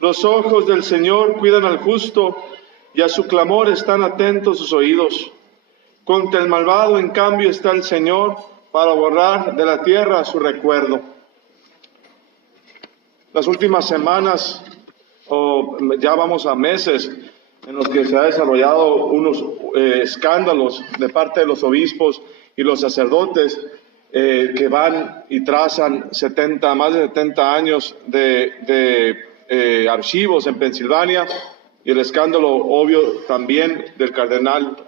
Los ojos del Señor cuidan al justo, y a su clamor están atentos sus oídos. Contra el malvado, en cambio, está el Señor, para borrar de la tierra su recuerdo. Las últimas semanas, o ya vamos a meses, en los que se ha desarrollado unos escándalos de parte de los obispos y los sacerdotes que van y trazan más de 70 años de archivos en Pensilvania, y el escándalo obvio también del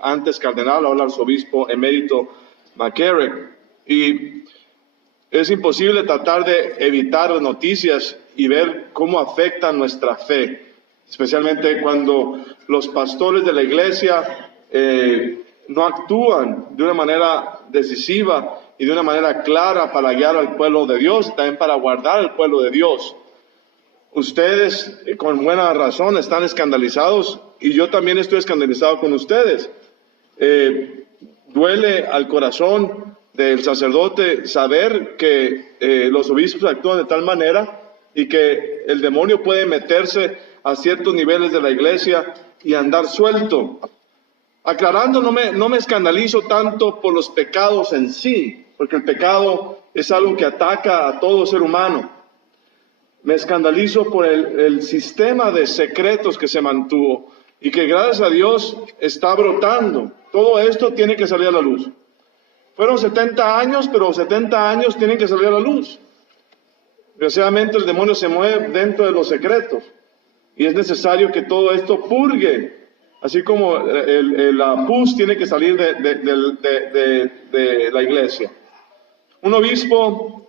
antes cardenal, ahora arzobispo emérito McCarrick. Y es imposible tratar de evitar las noticias y ver cómo afectan nuestra fe, especialmente cuando los pastores de la iglesia no actúan de una manera decisiva y de una manera clara para guiar al pueblo de Dios, y también para guardar al pueblo de Dios. Ustedes, con buena razón, están escandalizados, y yo también estoy escandalizado con ustedes. Duele al corazón del sacerdote saber que los obispos actúan de tal manera y que el demonio puede meterse a ciertos niveles de la iglesia y andar suelto. Aclarando, no me escandalizo tanto por los pecados en sí, porque el pecado es algo que ataca a todo ser humano. Me escandalizo por el sistema de secretos que se mantuvo y que, gracias a Dios, está brotando. Todo esto tiene que salir a la luz. Fueron 70 años, pero 70 años tienen que salir a la luz. Desgraciadamente el demonio se mueve dentro de los secretos, y es necesario que todo esto purgue, así como la pus tiene que salir de la iglesia. Un obispo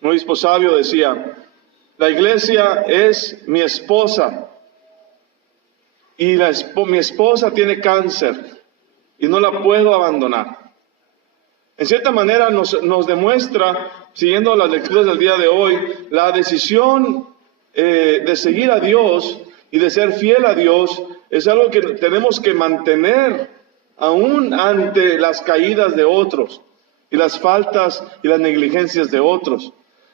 un obispo sabio decía: la iglesia es mi esposa, y mi esposa tiene cáncer y no la puedo abandonar. En cierta manera nos demuestra, siguiendo las lecturas del día de hoy, la decisión de seguir a Dios y de ser fiel a Dios es algo que tenemos que mantener aún ante las caídas de otros y las faltas y las negligencias de otros,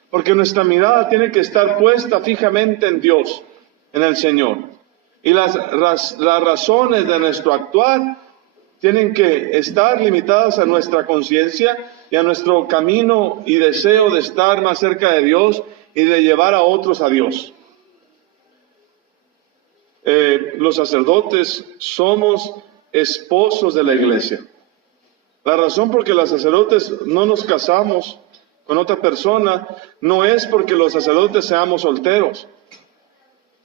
porque nuestra mirada tiene que estar puesta fijamente en Dios, en el Señor, y las razones de nuestro actuar tienen que estar limitadas a nuestra conciencia y a nuestro camino y deseo de estar más cerca de Dios y de llevar a otros a Dios. Los sacerdotes somos esposos de la iglesia. La razón por que los sacerdotes no nos casamos con otra persona no es porque los sacerdotes seamos solteros.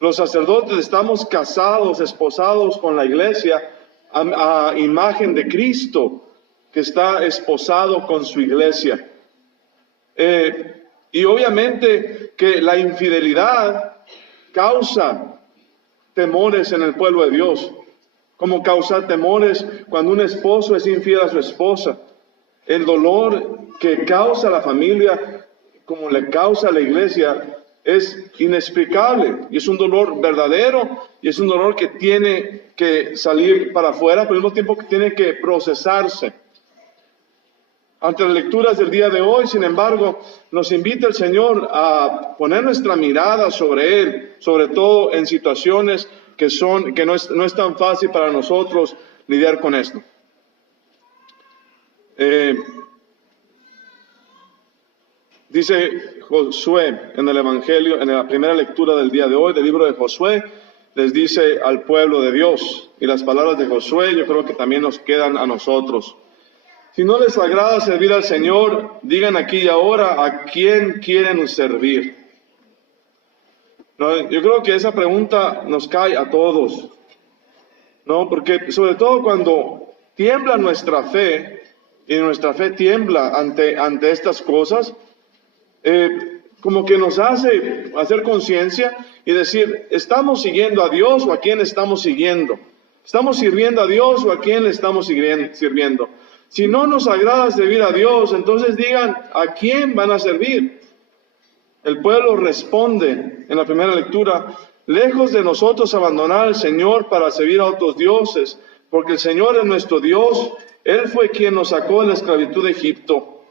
Los sacerdotes estamos casados, esposados con la iglesia, a imagen de Cristo, que está esposado con su iglesia. Y obviamente que la infidelidad causa temores en el pueblo de Dios, como causa temores cuando un esposo es infiel a su esposa. El dolor que causa la familia, como le causa a la iglesia, es inexplicable, y es un dolor verdadero, y es un dolor que tiene que salir para afuera, pero al mismo tiempo que tiene que procesarse. Ante las lecturas del día de hoy, sin embargo, nos invita el Señor a poner nuestra mirada sobre Él, sobre todo en situaciones que no es tan fácil para nosotros lidiar con esto. Dice Josué en el Evangelio, en la primera lectura del día de hoy, del libro de Josué, les dice al pueblo de Dios, y las palabras de Josué yo creo que también nos quedan a nosotros. Si no les agrada servir al Señor, digan aquí y ahora a quién quieren servir. No, yo creo que esa pregunta nos cae a todos, ¿no? Porque sobre todo cuando tiembla nuestra fe, y nuestra fe tiembla ante estas cosas, como que nos hace hacer conciencia y decir, ¿estamos siguiendo a Dios o a quién estamos siguiendo? ¿Estamos sirviendo a Dios o a quién le estamos sirviendo? Si no nos agrada servir a Dios, entonces digan, ¿a quién van a servir? El pueblo responde en la primera lectura, lejos de nosotros abandonar al Señor para servir a otros dioses, porque el Señor es nuestro Dios, Él fue quien nos sacó de la esclavitud de Egipto.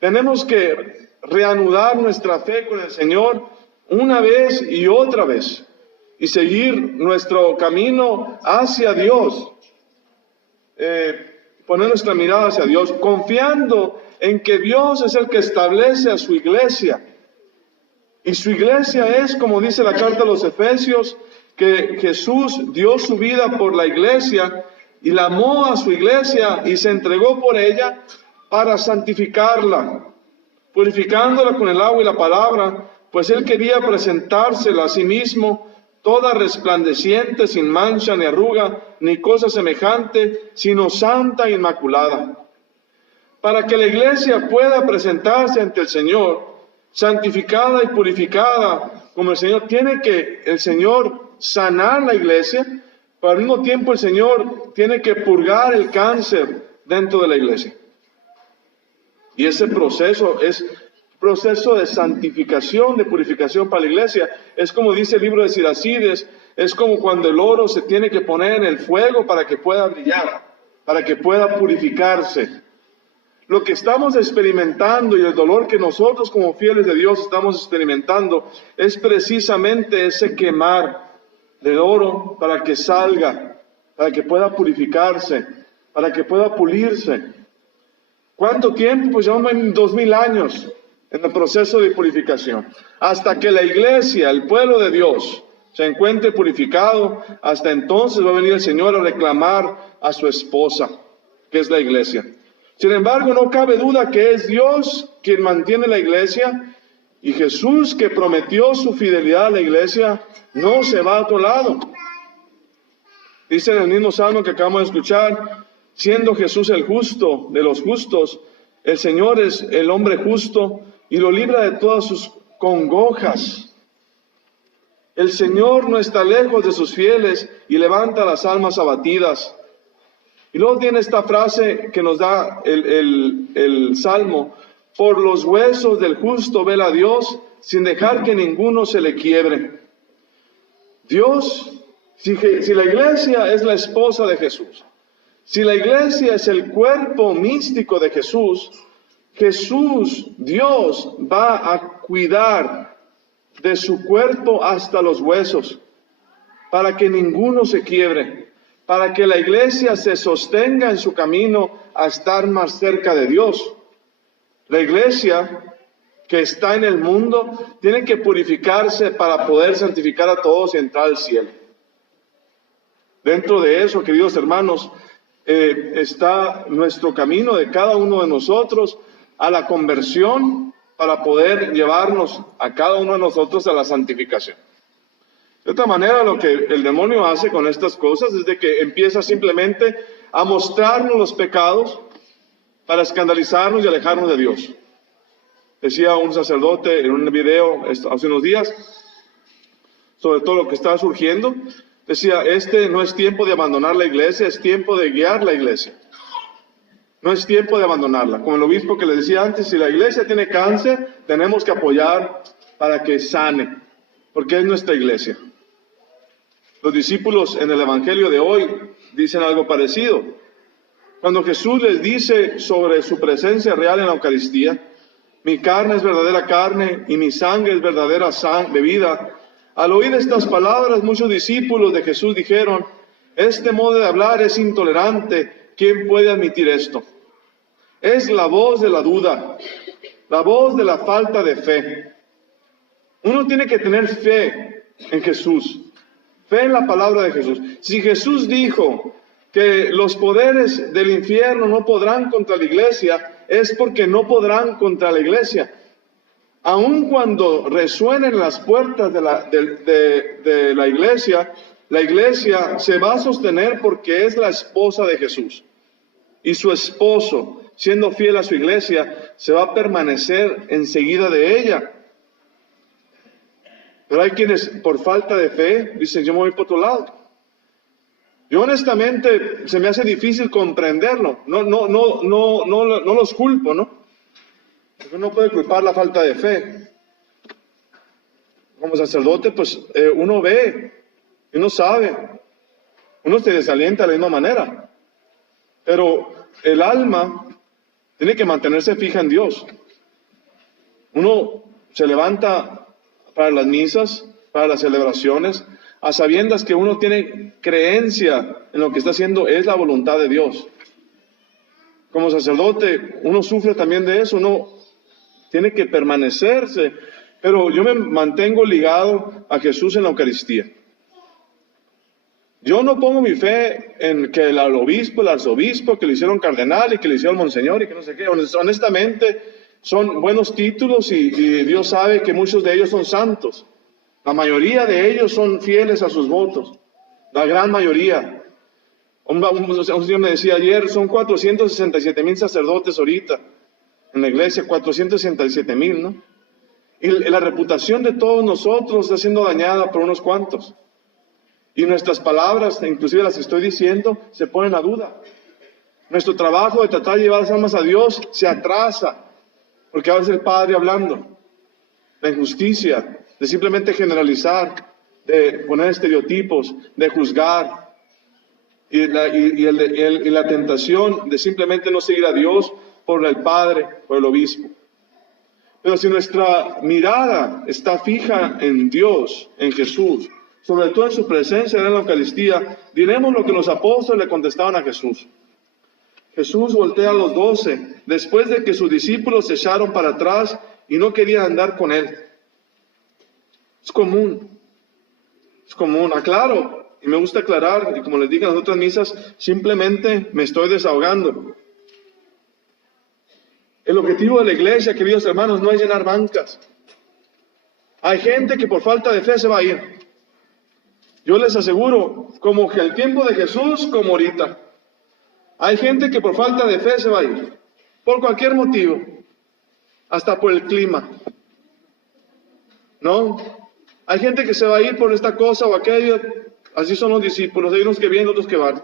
Tenemos que reanudar nuestra fe con el Señor una vez y otra vez y seguir nuestro camino hacia Dios, poner nuestra mirada hacia Dios, confiando en que Dios es el que establece a su iglesia. Y su iglesia es, como dice la carta a los Efesios, que Jesús dio su vida por la iglesia y la amó a su iglesia y se entregó por ella para santificarla, purificándola con el agua y la palabra, pues Él quería presentársela a sí mismo, toda resplandeciente, sin mancha ni arruga, ni cosa semejante, sino santa e inmaculada. Para que la iglesia pueda presentarse ante el Señor, santificada y purificada, como el Señor, tiene que el Señor sanar la iglesia, pero al mismo tiempo el Señor tiene que purgar el cáncer dentro de la iglesia. Y ese proceso es proceso de santificación, de purificación para la iglesia. Es como dice el libro de Siracides, es como cuando el oro se tiene que poner en el fuego para que pueda brillar, para que pueda purificarse. Lo que estamos experimentando y el dolor que nosotros como fieles de Dios estamos experimentando es precisamente ese quemar del oro para que salga, para que pueda purificarse, para que pueda pulirse. ¿Cuánto tiempo? Pues llevamos 2000 años en el proceso de purificación. Hasta que la iglesia, el pueblo de Dios, se encuentre purificado, hasta entonces va a venir el Señor a reclamar a su esposa, que es la iglesia. Sin embargo, no cabe duda que es Dios quien mantiene la iglesia, y Jesús, que prometió su fidelidad a la iglesia, no se va a otro lado. Dice en el mismo salmo que acabamos de escuchar, siendo Jesús el justo de los justos, el Señor es el hombre justo y lo libra de todas sus congojas. El Señor no está lejos de sus fieles y levanta las almas abatidas. Y luego tiene esta frase que nos da el Salmo: por los huesos del justo vela a Dios, sin dejar que ninguno se le quiebre. Dios, si la iglesia es la esposa de Jesús, si la iglesia es el cuerpo místico de Jesús, Dios va a cuidar de su cuerpo hasta los huesos, para que ninguno se quiebre, para que la iglesia se sostenga en su camino a estar más cerca de Dios. La iglesia que está en el mundo tiene que purificarse para poder santificar a todos y entrar al cielo. Dentro de eso, queridos hermanos, está nuestro camino de cada uno de nosotros a la conversión para poder llevarnos a cada uno de nosotros a la santificación. De otra manera, lo que el demonio hace con estas cosas es de que empieza simplemente a mostrarnos los pecados para escandalizarnos y alejarnos de Dios. Decía un sacerdote en un video hace unos días sobre todo lo que está surgiendo. Decía, no es tiempo de abandonar la iglesia, es tiempo de guiar la iglesia. No es tiempo de abandonarla. Como el obispo que le decía antes, si la iglesia tiene cáncer, tenemos que apoyar para que sane, porque es nuestra iglesia. Los discípulos en el evangelio de hoy dicen algo parecido. Cuando Jesús les dice sobre su presencia real en la Eucaristía, mi carne es verdadera carne y mi sangre es verdadera bebida. Al oír estas palabras, muchos discípulos de Jesús dijeron, este modo de hablar es intolerante. ¿Quién puede admitir esto? Es la voz de la duda, la voz de la falta de fe. Uno tiene que tener fe en Jesús, fe en la palabra de Jesús. Si Jesús dijo que los poderes del infierno no podrán contra la iglesia, es porque no podrán contra la iglesia. Aun cuando resuenen las puertas de la iglesia se va a sostener porque es la esposa de Jesús. Y su esposo, siendo fiel a su iglesia, se va a permanecer enseguida de ella. Pero hay quienes, por falta de fe, dicen, yo me voy por otro lado. Yo honestamente, se me hace difícil comprenderlo. No los culpo, ¿no? Porque uno puede culpar la falta de fe. Como sacerdote, pues uno ve, uno sabe, uno se desalienta de la misma manera. Pero el alma tiene que mantenerse fija en Dios. Uno se levanta para las misas, para las celebraciones, a sabiendas que uno tiene creencia en lo que está haciendo es la voluntad de Dios. Como sacerdote, uno sufre también de eso, uno tiene que permanecerse, pero yo me mantengo ligado a Jesús en la Eucaristía. Yo no pongo mi fe en que el obispo, el arzobispo, que le hicieron cardenal y que le hicieron monseñor y que no sé qué. Honestamente, son buenos títulos y Dios sabe que muchos de ellos son santos. La mayoría de ellos son fieles a sus votos. La gran mayoría. Un señor me decía ayer, son 467,000 sacerdotes ahorita en la iglesia, 467,000, ¿no? Y la reputación de todos nosotros está siendo dañada por unos cuantos. Y nuestras palabras, inclusive las que estoy diciendo, se ponen a duda. Nuestro trabajo de tratar de llevar las almas a Dios se atrasa, porque ahora es el Padre hablando. La injusticia, de simplemente generalizar, de poner estereotipos, de juzgar, y la tentación de simplemente no seguir a Dios por el Padre, por el obispo. Pero si nuestra mirada está fija en Dios, en Jesús, sobre todo en su presencia en la Eucaristía, diremos lo que los apóstoles le contestaban a Jesús. Jesús voltea a los 12, después de que sus discípulos se echaron para atrás y no querían andar con él. Es común, aclaro, y me gusta aclarar, y como les digo en las otras misas, simplemente me estoy desahogando. El objetivo de la iglesia, queridos hermanos, no es llenar bancas. Hay gente que por falta de fe se va a ir. Yo les aseguro, como que el tiempo de Jesús, como ahorita. Hay gente que por falta de fe se va a ir, por cualquier motivo, hasta por el clima. ¿No? Hay gente que se va a ir por esta cosa o aquello, así son los discípulos, hay unos que vienen, otros que van.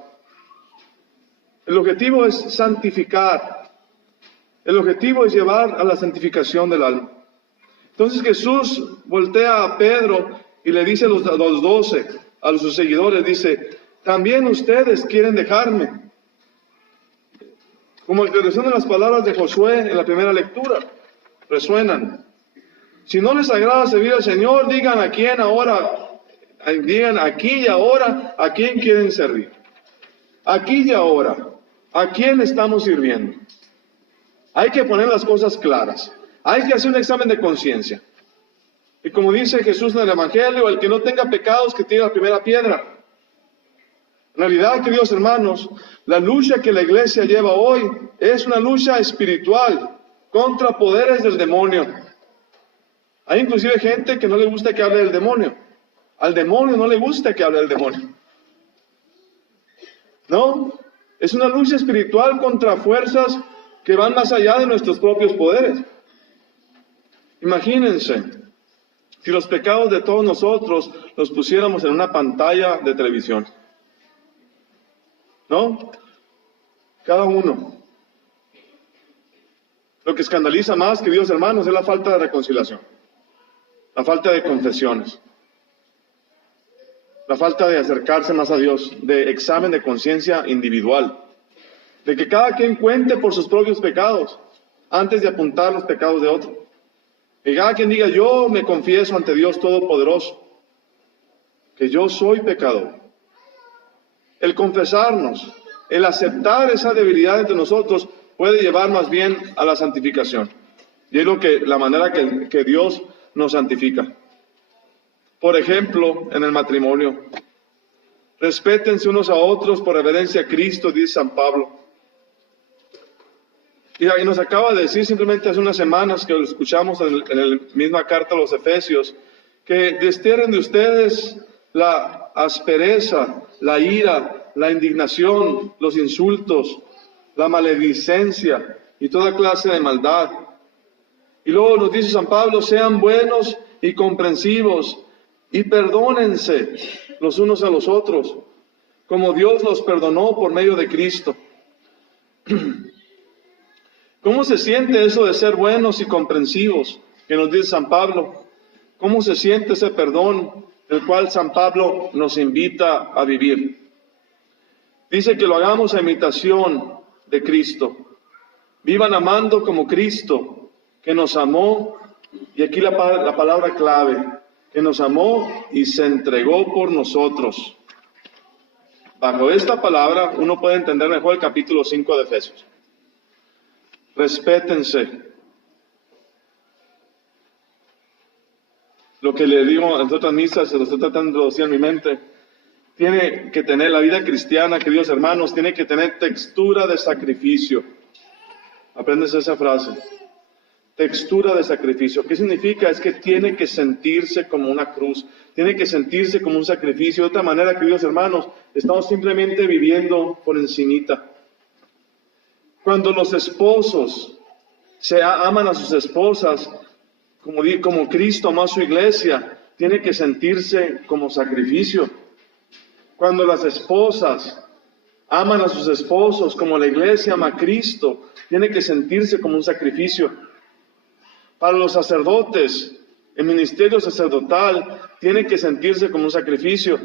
El objetivo es santificar, el objetivo es llevar a la santificación del alma. Entonces Jesús voltea a Pedro y le dice a los 12, a sus seguidores, dice, también ustedes quieren dejarme. Como que resuenan las palabras de Josué en la primera lectura, resuenan. Si no les agrada servir al Señor, digan aquí y ahora a quién quieren servir. Aquí y ahora, ¿a quién estamos sirviendo? Hay que poner las cosas claras. Hay que hacer un examen de conciencia. Y como dice Jesús en el Evangelio, el que no tenga pecados, que tire la primera piedra. En realidad, queridos hermanos, la lucha que la iglesia lleva hoy es una lucha espiritual contra poderes del demonio. Hay inclusive gente que no le gusta que hable del demonio. Al demonio no le gusta que hable del demonio. No, es una lucha espiritual contra fuerzas que van más allá de nuestros propios poderes. Imagínense, si los pecados de todos nosotros los pusiéramos en una pantalla de televisión. ¿No? Cada uno. Lo que escandaliza más, queridos hermanos, es la falta de reconciliación. La falta de confesiones. La falta de acercarse más a Dios, de examen de conciencia individual. De que cada quien cuente por sus propios pecados, antes de apuntar los pecados de otro. Que cada quien diga, yo me confieso ante Dios Todopoderoso, que yo soy pecador. El confesarnos, el aceptar esa debilidad entre nosotros, puede llevar más bien a la santificación. Y es la manera que Dios nos santifica. Por ejemplo, en el matrimonio, respétense unos a otros por reverencia a Cristo, dice San Pablo. Y ahí nos acaba de decir simplemente hace unas semanas que lo escuchamos en la misma carta a los Efesios, que desterren de ustedes la aspereza, la ira, la indignación, los insultos, la maledicencia y toda clase de maldad. Y luego nos dice San Pablo, sean buenos y comprensivos y perdónense los unos a los otros, como Dios los perdonó por medio de Cristo. ¿Cómo se siente eso de ser buenos y comprensivos que nos dice San Pablo? ¿Cómo se siente ese perdón del cual San Pablo nos invita a vivir? Dice que lo hagamos a imitación de Cristo. Vivan amando como Cristo, que nos amó Y aquí la palabra clave, que nos amó y se entregó por nosotros. Bajo esta palabra uno puede entender mejor el capítulo 5 de Efesios. Respétense. Lo que le digo en otras misas, se lo estoy tratando de introducir en mi mente, tiene que tener la vida cristiana, queridos hermanos, tiene que tener textura de sacrificio. Apréndese esa frase. Textura de sacrificio. ¿Qué significa? Es que tiene que sentirse como una cruz, tiene que sentirse como un sacrificio. De otra manera, queridos hermanos, estamos simplemente viviendo por encimita. Cuando los esposos aman a sus esposas, como Cristo amó a su iglesia, tiene que sentirse como sacrificio. Cuando las esposas aman a sus esposos como la iglesia ama a Cristo, tiene que sentirse como un sacrificio. Para los sacerdotes, el ministerio sacerdotal tiene que sentirse como un sacrificio.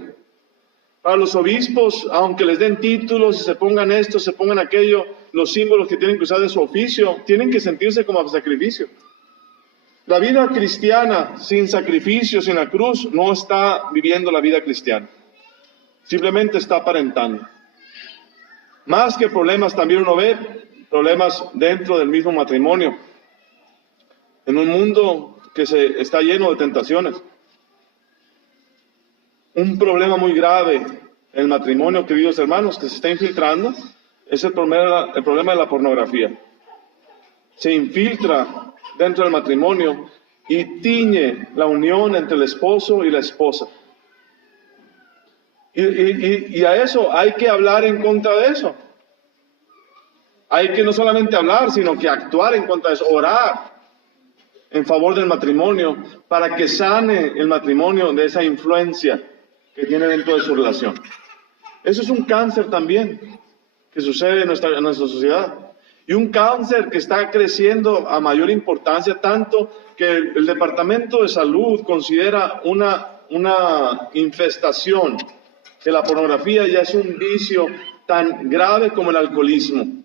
Para los obispos, aunque les den títulos y se pongan esto, se pongan aquello, los símbolos que tienen que usar de su oficio, tienen que sentirse como sacrificio. La vida cristiana sin sacrificio, sin la cruz, no está viviendo la vida cristiana. Simplemente está aparentando. Más que problemas, también uno ve problemas dentro del mismo matrimonio. En un mundo que está lleno de tentaciones. Un problema muy grave en el matrimonio, queridos hermanos, que se está infiltrando, es el problema de la pornografía. Se infiltra dentro del matrimonio y tiñe la unión entre el esposo y la esposa. Y a eso hay que hablar en contra de eso. Hay que no solamente hablar, sino que actuar en contra de eso, orar en favor del matrimonio, para que sane el matrimonio de esa influencia que tiene dentro de su relación. Eso es un cáncer también que sucede en nuestra sociedad. Y un cáncer que está creciendo a mayor importancia, tanto que el Departamento de Salud considera una infestación, que la pornografía ya es un vicio tan grave como el alcoholismo,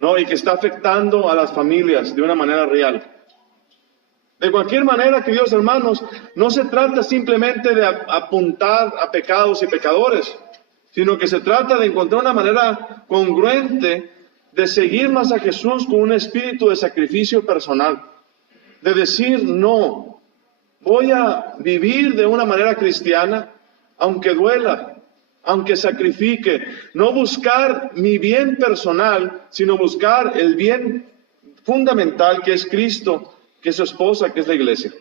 ¿no? Y que está afectando a las familias de una manera real. De cualquier manera, queridos hermanos, no se trata simplemente de apuntar a pecados y pecadores, sino que se trata de encontrar una manera congruente de seguir más a Jesús con un espíritu de sacrificio personal. De decir, no, voy a vivir de una manera cristiana, aunque duela, aunque sacrifique. No buscar mi bien personal, sino buscar el bien fundamental que es Cristo, que es su esposa, que es la iglesia.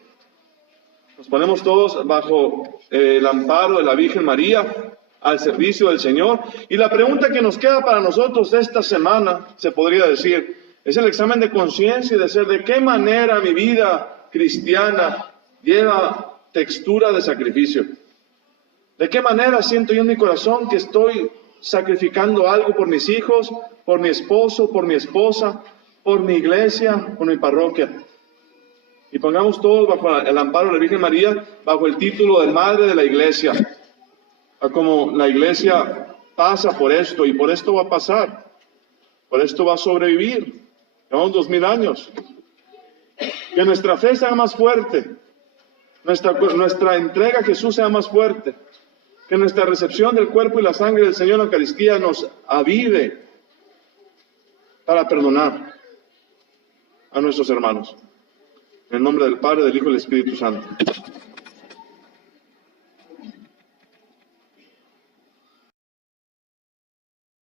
Nos ponemos todos bajo el amparo de la Virgen María, al servicio del Señor. Y la pregunta que nos queda para nosotros esta semana, se podría decir, es el examen de conciencia y de ser de qué manera mi vida cristiana lleva textura de sacrificio. De qué manera siento yo en mi corazón que estoy sacrificando algo por mis hijos, por mi esposo, por mi esposa, por mi iglesia, por mi parroquia. Y pongamos todos bajo el amparo de la Virgen María, bajo el título de Madre de la Iglesia. Como la Iglesia pasa por esto, y por esto va a pasar, por esto va a sobrevivir. Llevamos 2000 años. Que nuestra fe sea más fuerte, nuestra entrega a Jesús sea más fuerte, que nuestra recepción del cuerpo y la sangre del Señor en la Eucaristía nos avive para perdonar a nuestros hermanos. En el nombre del Padre, del Hijo y del Espíritu Santo.